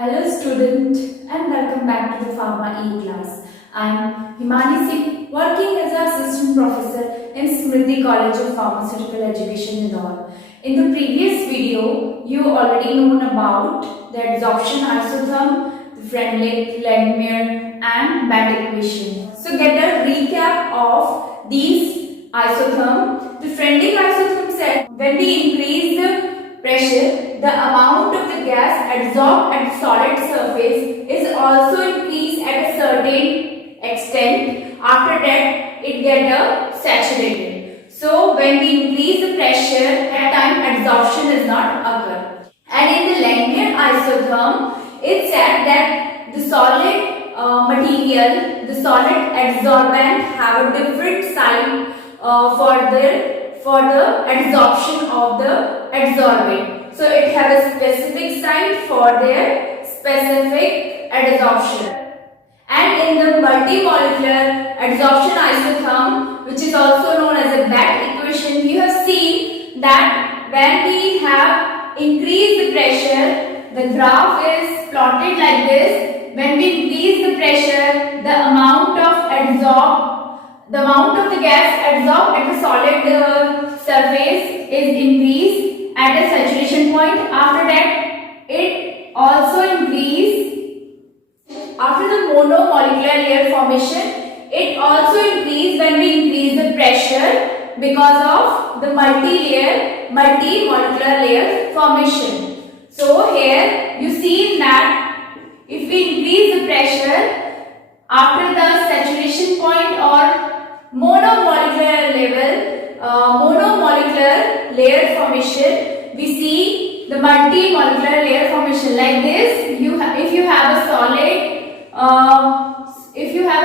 Hello student and welcome back to the Pharma E class. I am Himani Singh, working as an assistant professor in Smriti College of Pharmaceutical Education, Indore. In the previous video, you already known about the adsorption isotherm, the Freundlich-Langmuir and Matt equation. So get a recap of these isotherm. The Freundlich isotherm said when we increase the pressure, the amount of the gas adsorbed at the solid surface is also increased at a certain extent. After that, it gets saturated. So when we increase the pressure, at time adsorption is not occur. And in the Langmuir isotherm, it said that the solid material, the solid adsorbent have a different sign for the adsorption of the adsorbent. So it has a specific sign for their specific adsorption. And in the multimolecular adsorption isotherm, which is also known as a Matt equation, you have seen that when we have increased the pressure, the graph is plotted like this. When we increase the pressure, the amount of the gas adsorbed at the solid surface is increased at a saturation point. After that, it also increase after the monomolecular layer formation. It also increase when we increase the pressure because of the multi-molecular layer formation. So here you see that if we increase the pressure after the saturation point or monomolecular layer formation, we see the multi-molecular layer formation like this. If you have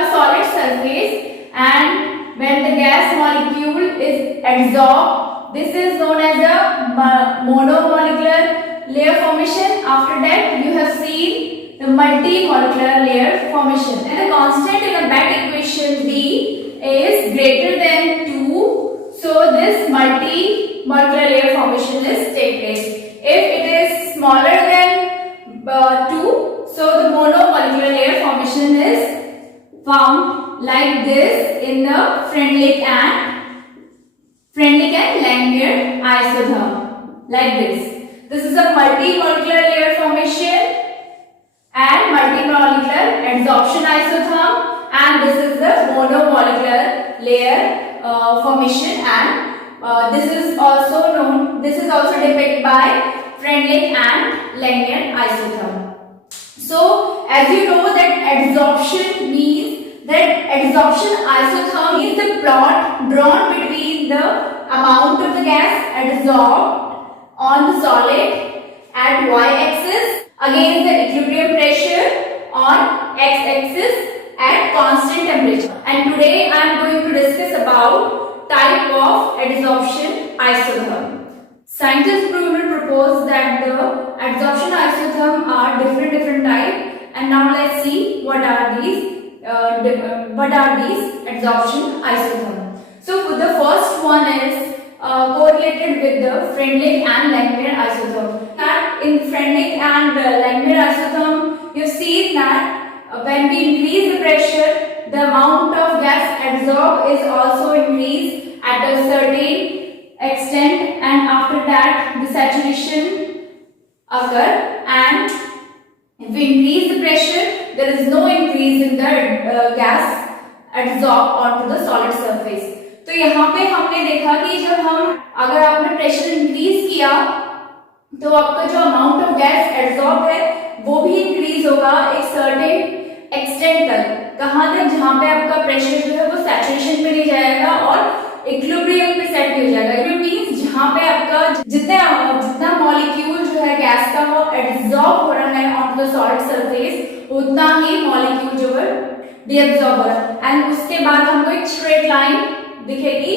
a solid surface and when the gas molecule is adsorbed, this is known as a monomolecular layer formation. After that, you have seen the multi-molecular layer formation. And the constant in the Matt equation D is greater than 2. So this multi-molecular layer formation is take place. If it is smaller than 2, so the monomolecular layer formation is found like this in the Freundlich and Langmuir isotherm, like this. This is a multi-molecular layer formation and multi-molecular adsorption isotherm, and this is the monomolecular layer formation, and this is also depicted by Freundlich and Langmuir isotherm. So as you know that adsorption isotherm is the plot drawn between the amount of the gas adsorbed on the solid at y-axis against the equilibrium pressure on x-axis at constant temperature. And today I am going to discuss about type of adsorption isotherm. Scientists proposed that the adsorption isotherm are different type, and now let's see what are these adsorption isotherm. So the first one is correlated with the Freundlich and Langmuir isotherm. And in Freundlich and Langmuir isotherm, you see that when we increase the pressure, the amount of gas adsorbed is also increased at a certain extent, and after that the saturation occur. And if we increase the pressure, there is no increase in the gas adsorbed onto the solid surface. तो यहाँ पे हमने देखा कि अगर आपने pressure increase किया तो आपका जो अमाउंट ऑफ गैस एब्जॉर्ब है वो भी इंक्रीज होगा एक सर्टेन एक्सटेंट तक। कहाँ तक? जहाँ पे आपका प्रेशर जो है वो सैचुरेशन पे नहीं जाएगा और इक्विलिब्रियम पे सेट हो जाएगा। इट मींस जहाँ पे आपका जितना मॉलिक्यूल जो है गैस का वो एब्जॉर्ब हो रहा है ऑन द सॉलिड सरफेस, उतना ही मॉलिक्यूल जो है डीअब्सॉर्ब हो रहा है। एंड उसके बाद हमको एक स्ट्रेट लाइन दिखेगी,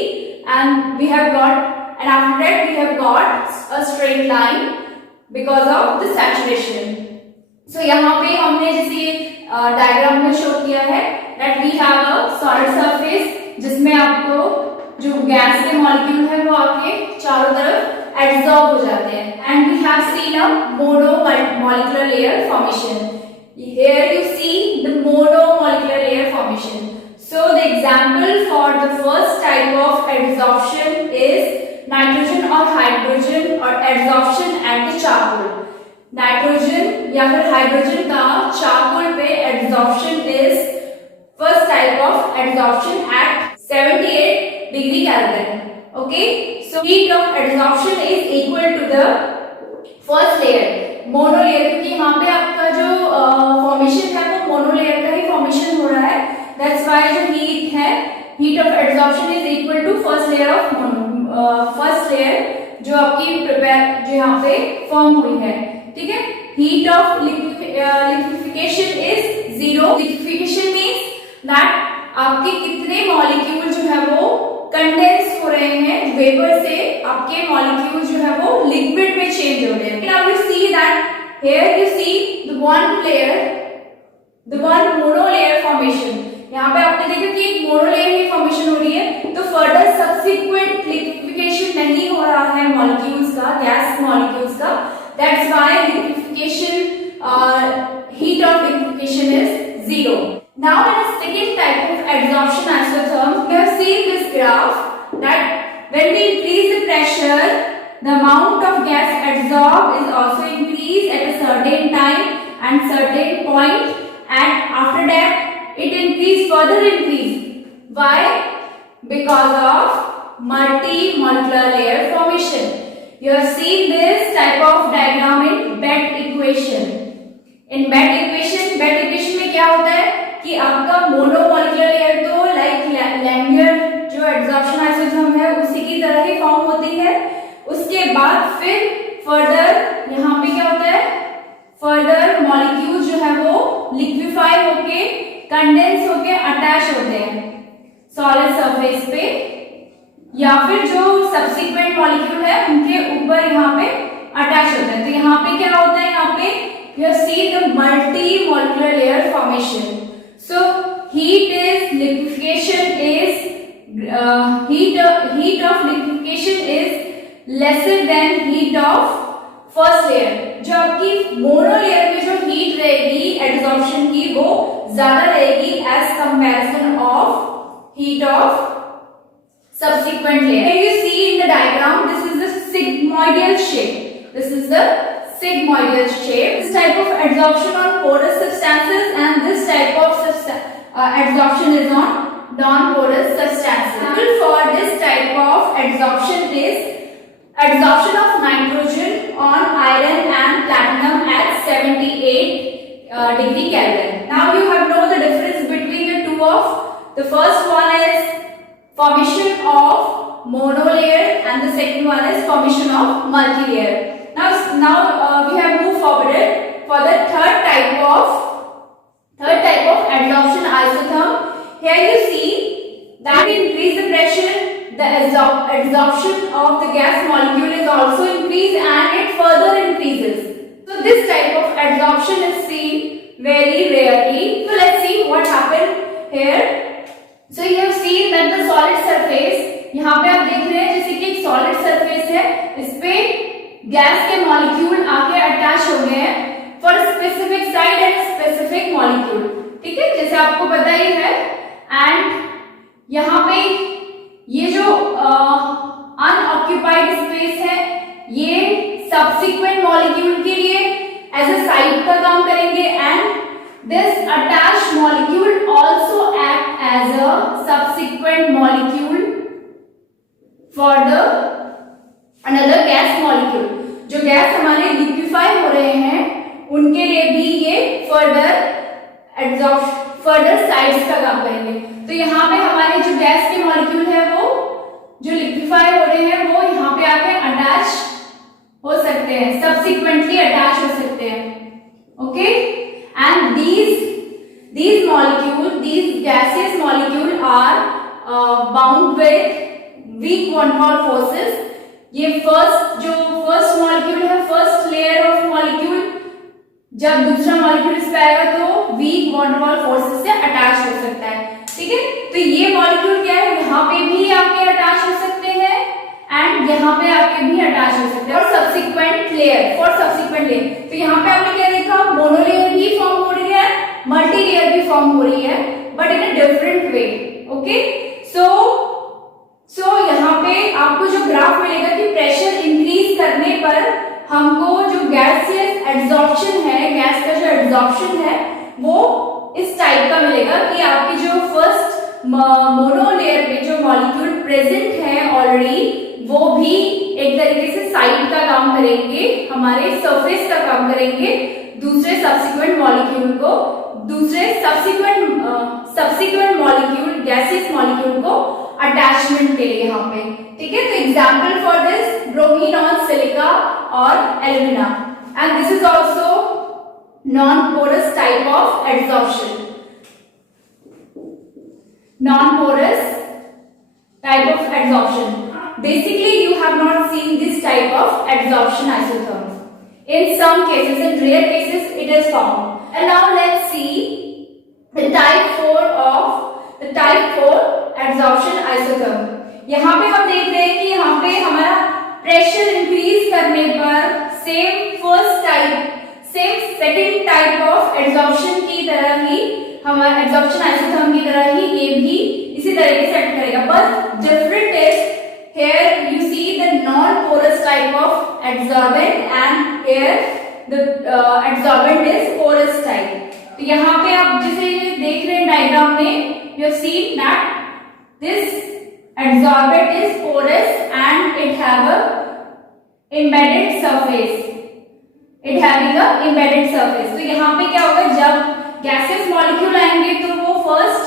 and we have got, and after that we have got a straight line because of the saturation. So यहाँ पे हमने जैसे डायग्राम में शो किया है that we have a solid surface जिसमें आपको जो गैस के मॉलिक्यूल है वो आपके चारों तरफ एब्जॉर्ब हो जाते हैं, and we have seen a monomolecular layer formation. Here you see the monomolecular layer formation. So the example for the first type of adsorption is nitrogen or hydrogen or adsorption at the charcoal. Nitrogen या फिर hydrogen का charcoal पे adsorption is first type of adsorption at 78 degree kelvin. Okay, so heat of adsorption is equal to the first layer mono layer, क्योंकि यहाँ पे आपका जो formation है वो मोनो लेयर का ही फॉर्मेशन हो रहा है. दैट्स व्हाई जो हीट है, heat of adsorption is equal to first layer of first layer जो आपकी प्रिपेयर जो यहाँ पे फॉर्म हुई है. ठीक है, heat of liquefaction is 0. Liquefaction means that आपके कितने मॉलिक्यूल जो है वो कंडेंस हो रहे हैं वेपर से, आपके मॉलिक्यूल जो है वो लिक्विड में चेंज हो रहे हैं. Now you see that here you see the one layer, the one mono layer formation. यहाँ पे आपने देखा कि एक मोनो लेयर की फॉर्मेशन हो रही है, तो फर्दर सब्सिक्वेंट लिक्विफिकेशन नहीं हो रहा है मॉलिक्यूल्स का, गैस मॉलिक्यूल्स का. That's why liquefaction, heat of liquefaction is 0. Now in a second type of adsorption isotherm, we have seen this graph that when we increase the pressure, the amount of gas adsorbed is also increased at a certain time and certain point, and after that it further increase. Why? Because of multi-molecular layer formation. You have seen this type of diagram in Bett equation. In Bett equation में क्या होता है कि आपका monomolecular layer तो like लैंगियर जो adsorption isotherm है उसी की तरह ही फॉर्म होती है. उसके बाद फिर फर्दर यहाँ पे क्या होता है, फर्दर मॉलिक्यूल जो है वो लिक्विफाई होके कंडेंस होके अटैच होते हैं सॉलिड सरफेस पे, या फिर जो सब्सिक्वेंट मॉलिक्यूल है उनके ऊपर यहाँ पे अटैच होता है. तो यहाँ पे क्या होता है, यहाँ पे you have seen the multi-molecular layer formation. So heat of liquefaction is lesser than heat of first layer. जो आपकी मोनो लेयर में जो हीट रहेगी एडसॉर्प्शन की वो ज्यादा रहेगी as comparison of heat of subsequent layer. Here you see in the diagram, this is the sigmoidal shape. This is the sigmoidal shape. This type of adsorption on porous substances, and this type of adsorption is on non-porous substances. Example for this type of adsorption is adsorption of nitrogen on iron and platinum at 78 degree Kelvin. Now you have know the difference between the two of. The first one is formation of monolayer and the second one is formation of multi-layer. Now we have moved forward for the third type of adsorption isotherm. Here you see that increase the pressure, the adsorption of the gas molecule is also increased and it further increases. So this type of adsorption is seen very rarely. So let's see what happened here. So you have seen that the solid surface, यहाँ पे आप देख रहे हैं जैसे कि एक solid surface है, इस पे गैस के मॉलिक्यूल आके अटैच हो गए हैं for specific side and specific molecule. ठीक है, जैसे आपको पता ही है. एंड यहाँ पे ये जो अनऑक्यूपाइड स्पेस है ये सब्सिक्वेंट मॉलिक्यूल के लिए एज अ साइड का काम करेंगे, and this attached molecule also act as a subsequent molecule for the another gas molecule. जो गैस हमारे लिक्विफाई हो रहे हैं उनके लिए भी ये फर्दर साइड्स का काम करेंगे. तो यहाँ पे हमारे जो गैस के मॉलिक्यूल है वो जो लिक्विफाई हो रहे हैं वो यहाँ पे आके अटैच हो सकते हैं, सब्सिक्वेंटली अटैच हो सकते हैं. Okay, and these gaseous molecule are bound with weak van der Waals forces. ये फर्स्ट मॉलिक्यूल है, फर्स्ट लेयर ऑफ मॉलिक्यूल, जब दूसरा मॉलिक्यूल इस पे आएगा तो weak van der Waals forces से अटैच हो सकता है. ठीक है, तो ये मॉलिक्यूल क्या है, यहाँ पे भी आके अटैच हो सकते हैं एंड यहाँ पे आपके भी अटैच हो सकते हैं। और subsequent layer, for subsequent layer, तो यहाँ पे आपने क्या देखा, मोनोलेयर भी फॉर्म हो रही है, मल्टी लेयर भी फॉर्म हो रही है, but in a different way. Okay, so यहाँ पे आपको जो ग्राफ मिलेगा कि प्रेशर इंक्रीज करने पर हमको जो गैसियस एड्सॉर्प्शन है, गैस का जो एड्सॉर्प्शन है वो इस टाइप का मिलेगा कि आपकी जो फर्स्ट मोनोलेयर में जो मॉलिक्यूल प्रेजेंट है ऑलरेडी, वो भी एक तरीके से साइड का काम करेंगे, हमारे सरफेस का काम करेंगे, दूसरे सब्सिक्वेंट मॉलिक्यूल को, दूसरे सब्सिक्वेंट मॉलिक्यूल, गैसियस मॉलिक्यूल को अटैचमेंट के लिए यहाँ पे। ठीक है, तो example for this bromine on silica और alumina, and this is also non-porous type of adsorption. Non-porous type of adsorption. Basically, you have not seen this type of adsorption isotherms. In some cases, in rare cases, it is found. And now let's see the type 4 adsorption isotherm. यहाँ पे हम देख रहे हैं कि यहाँ पे हमारा प्रेशर इंक्रीज करने पर same second type of adsorption की तरह ही, हमारा एड्सॉर्प्शन आइसोथर्म की तरह ही ये भी इसी तरीके से एक्ट करेगा, but different is here you see the non porous type of adsorbent and here the adsorbent is porous type. तो यहाँ पे आप जिसे देख रहे हैं डायग्राम में, you have seen that this adsorbent is porous and it have a embedded surface, it having a embedded surface। तो यहाँ पे क्या होगा, जब गैसेस मॉलिक्यूल आएंगे तो वो फर्स्ट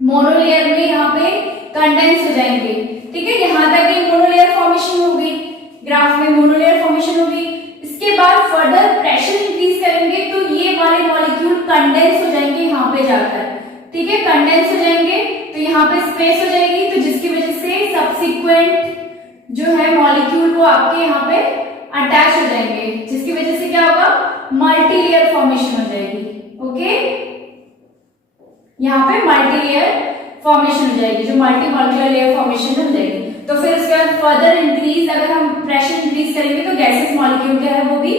मोनोलेयर में यहाँ पे कंडेंस हो जाएंगे। ठीक है, यहाँ तक एक मोनोलेयर फॉर्मेशन होगी, ग्राफ में मोनोलेयर फॉर्मेशन होगी। इसके बाद फर्दर प्रेशर इंक्रीज करेंगे तो ये वाले मॉलिक्यूल कंडेंस हो जाएंगे यहाँ पे जाकर। ठीक है, कंडेंस हो जाएंगे तो यहाँ पे स्पेस हो जाएगी, तो जिसकी वजह से सब्सिक्वेंट जो है मॉलिक्यूल वो आपके यहाँ पे अटैच हो जाएंगे, जिसकी वजह से क्या होगा, मल्टी लेयर फॉर्मेशन हो जाएगी। ओके, यहाँ पे मल्टी लेयर फॉर्मेशन हो जाएगी, जो मल्टी मॉलिक्यूलर लेयर फॉर्मेशन हो जाएगी। तो फिर उसके बाद फर्दर इंक्रीज, अगर हम प्रेशर इंक्रीज करेंगे तो गैसेस मॉलिक्यूल क्या है वो भी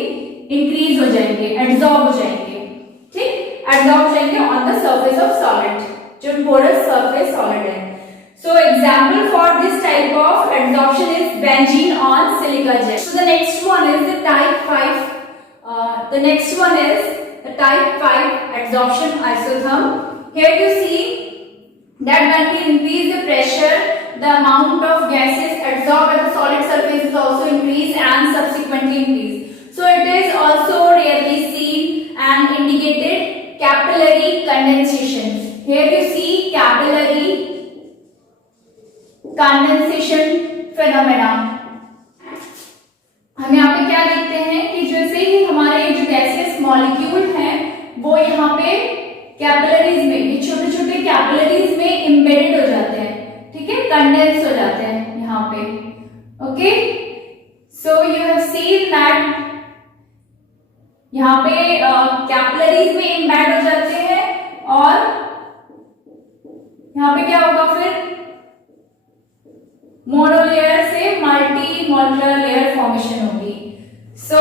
इंक्रीज हो जाएंगे, एड्सॉर्ब हो जाएंगे। ठीक, एड्सॉर्ब हो जाएंगे on the surface of solid, जो पोरस सरफेस सॉलिड है। So example for this type of adsorption is benzene on silica gel. So the next one is the type 5. The next one is the type 5 adsorption isotherm. Here you see that when we increase the pressure, the amount of gases adsorbed at the solid surface is also increased and subsequently increased. So it is also rarely seen and indicated capillary condensation. Here you see capillary condensation phenomena. हम यहाँ पे क्या देखते हैं कि जैसे ही हमारे जो गैसियस मॉलिक्यूल हैं वो यहाँ पे कैपिलरीज में, ये छोटे छोटे कैपिलरीज में एम्बेडेड हो जाते हैं। ठीक है, कंडेंस हो जाते हैं यहाँ पे। Okay, so you have seen that यहाँ पे कैपिलरीज में एम्बेड हो जाते हैं और यहाँ पे क्या होगा, फिर मोनोलेयर से मल्टी मॉलिक्यूलर लेयर फॉर्मेशन होगी। So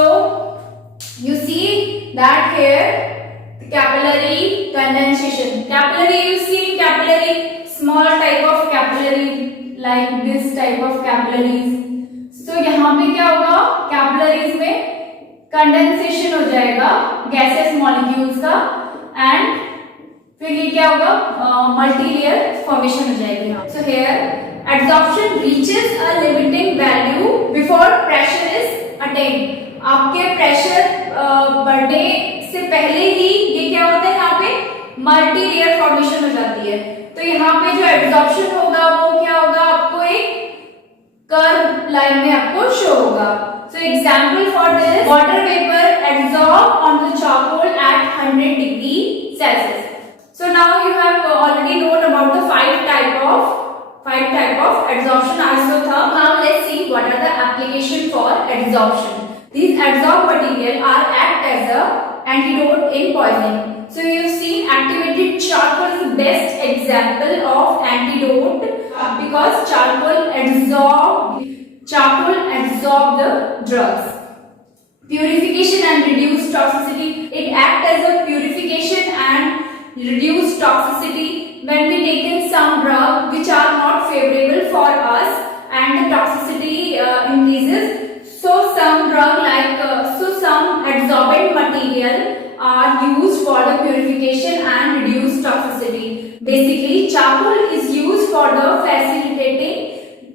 you see that here capillary condensation, capillary you see capillary small type of capillary like this type of capillaries. So यहाँ पे क्या होगा, कैपिलरीज में कंडेंसेशन हो जाएगा गैसेस मॉलिक्यूल्स का एंड फिर ये क्या होगा, मल्टी लेयर फॉर्मेशन हो जाएगी। So here adsorption reaches a limiting value before pressure is attained। आपके प्रेशर बढ़ने से पहले ही ये क्या होता है, यहाँ पे मल्टी लेयर फॉर्मेशन हो जाती है। तो यहाँ पे जो एड्सॉर्प्शन होगा वो क्या होगा, आपको एक कर्व लाइन में आपको शो होगा। So example for this, water vapour adsorb on the charcoal at 100 degree Celsius. So now you have already known about the 5 type of adsorption isotherm. Now let's see what are the application for adsorption. These adsorbed material are act as a antidote in poisoning. So you've seen activated charcoal is the best example of antidote because charcoal absorb charcoal absorb the drugs. Purification and reduce toxicity. It acts as a purification and reduce toxicity when we take in some drugs which are not favorable for us and the toxicity increases. So some adsorbent material are used for the purification and reduce toxicity. Basically, charcoal is used for the facilitating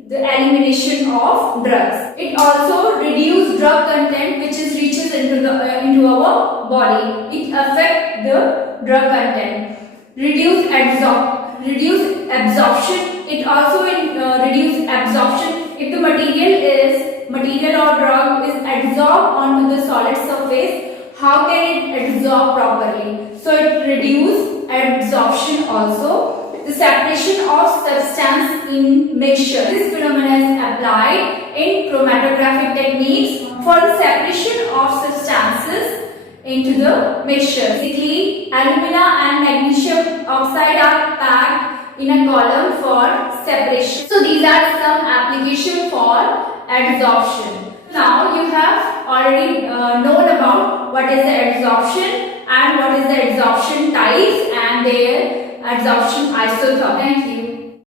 the elimination of drugs. It also reduces drug content which is reaches into our body. It affects the drug content. Reduce absorption. It also reduce absorption. If the material or drug is absorbed onto the solid surface, how can it absorb properly? So it reduce absorption also. The separation of substance in mixture. This phenomenon is applied in chromatographic techniques for the separation of substances into the mixture. Basically, alumina and magnesium oxide are packed in a column for separation. So these are some applications for adsorption. Now you have already known about what is the adsorption and what is the adsorption types and their adsorption isotopes. Thank you.